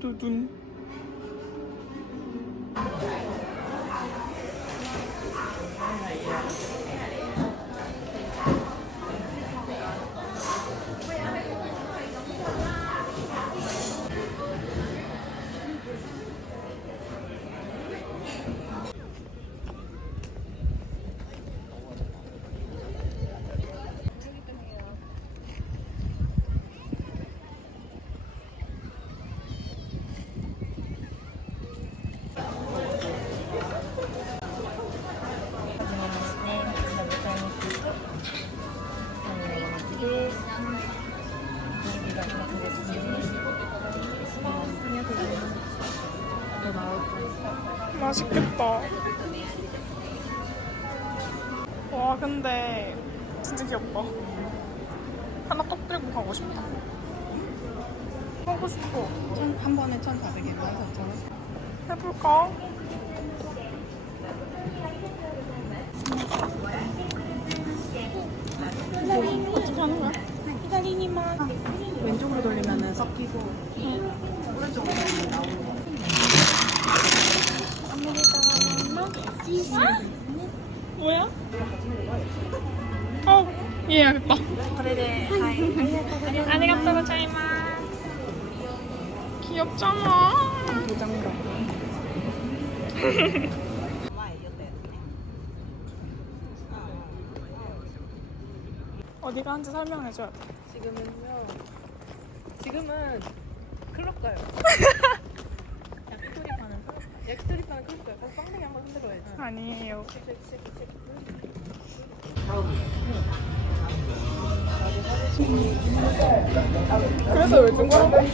두둔. 맛있겠다. 와, 근데 진짜 귀엽다. 하나 딱 들고 가고 싶다. 하고 싶어. 천, 한 번에 1,400엔, 14,000원. 해볼까? 어떻게 하는 거야? 왼쪽으로 돌리면 섞이고, 오른쪽으로 돌리면 나오는 거. 어, 어디가 한지 설명해줘. 지금은요. 지금은 클럽 가요. 빵댕이 한번 흔들어야지. 아니에요. 그래서 왜 중간에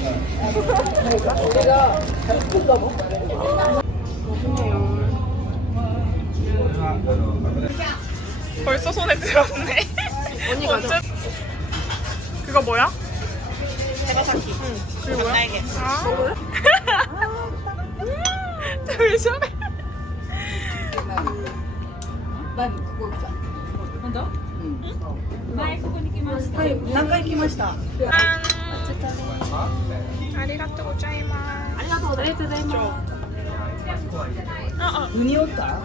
벌써 손에 들었네. 언니가 어째... 그거 뭐야? 세가사키. 그게 뭐야? 날개. 아. びしょべバここ来た本当うん。前ここに来ましたはい何回来ましたあありがとうございますありがとうございます何おった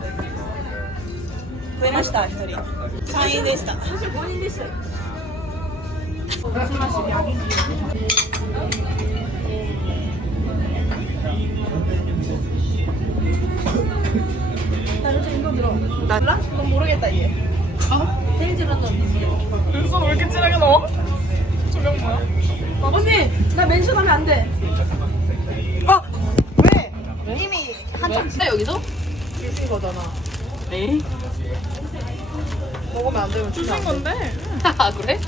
増えました一人3人でした最初五人でした 나 멘션하면 안 돼. 어? 왜? 이미 한참 지나 여기서? 주신 거잖아. 에이? 먹으면 안 되면 주신 건데. 아 그래?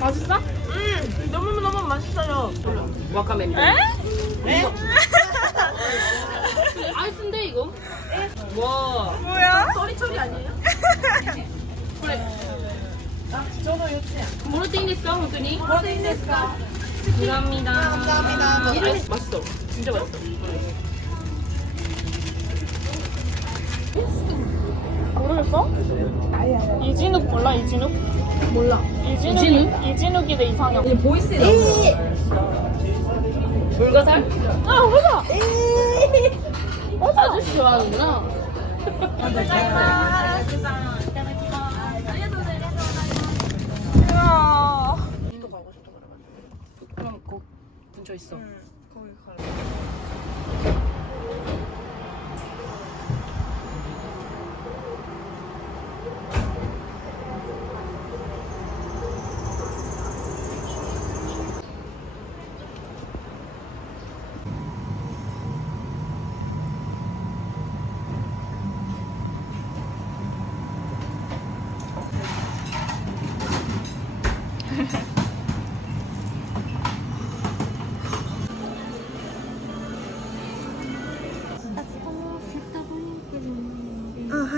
맛있어? 음, 너무 너무 맛있어요. 와카메. 에? 에? 아이스인데 이거? 와. 뭐야? 써리 처리 아니에요? 그래. 아, 저도 요새. 모르테인ですか 本当に? 뭐데인데스까? 감사합니다. 감사합니다. 이름이 맛있어. 진짜 맛있어. 모르겠어? 이진욱 몰라 이진욱? 몰라. 이진욱이 이진욱이 내 이상형. 나오는 불가살? 아 맞아. 아저씨 좋아하는구나. 우와. 거 가고 싶어 그래가지고. 그럼 그 근처 있어. 응, 거기 갈래.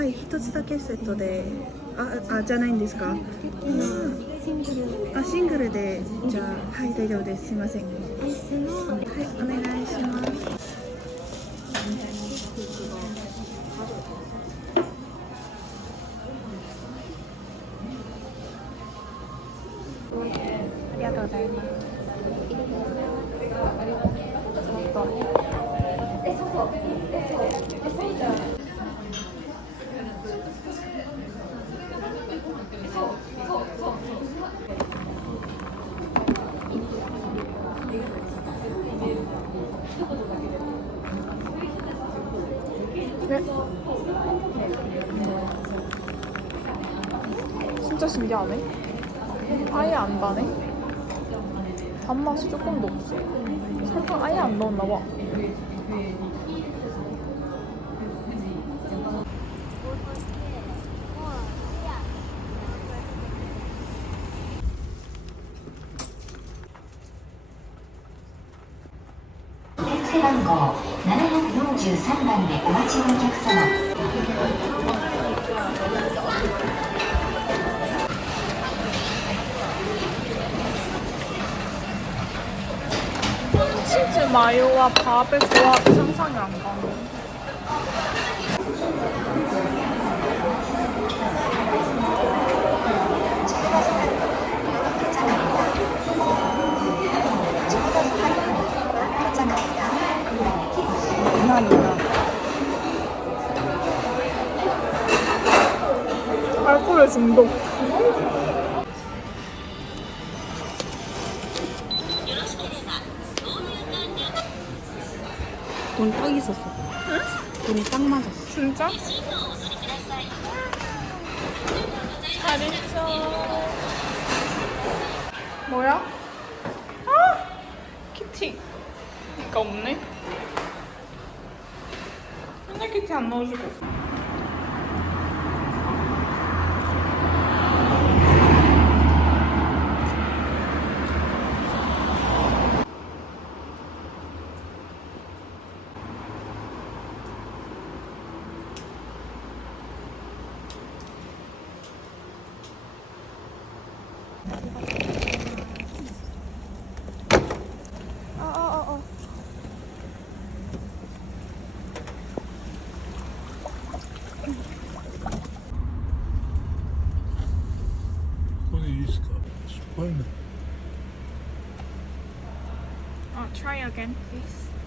はい、一つだけセットで、あ、あ、じゃないんですか？あ、シングルで、じゃあ、はい、大丈夫です。すみません。はい、お願いします。ありがとうございます。 네. 진짜 신기하네. 아예 안 바네. 단맛이 조금도 없어. 설탕 아예 안 넣었나 봐. 네, 체감거 743番でお待ちのお客様 치즈 마요와 밥의 조합이 상상이 안 가네. 알코올 중독. 돈 딱 있었어. 돈이 딱 맞았어. 진짜? 잘 있어. 뭐야? 아! 키티. 이거 없네? 맨날 키 again, please.